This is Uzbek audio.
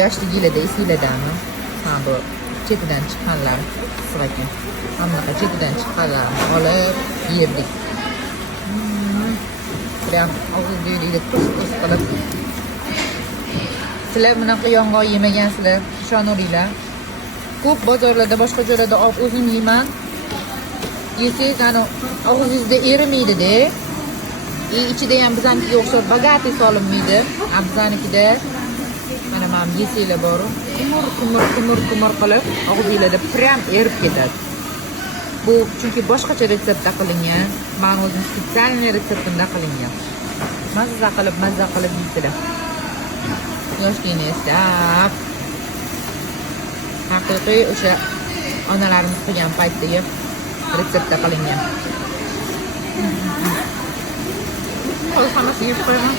yoshliginglarda esinglardami? Ha bu chetidan chiqqanlar qisiq ekan. Hammaqa chetidan chiqqanlarni olib yerdik. Prям og'zingizda tuz qilib. Sizlar bunaqa yong'oq yemagansizlar, ishonaveringlar. Ko'p bozorlarda, boshqa joylarda olib o'zim yeyman. Yesangiz, ana og'zingizda erimaydi-da. Ichida ham bizanikiga o'xshab bagati solinmaydi. Bizaniki mana men yesanglar bor. Kumur qilib og'zingizda prям erib ketadi. Bu chunki boshqacha retseptda qilingan. Men o'zim spesialniy retseptimda qilingan. Mazza qilib yeysizlar. Yoshligini eslab. Haqiqiy o'sha onalarimiz qilgan paytdagi retseptda qilingan. Hammasini yeb qo'yaman.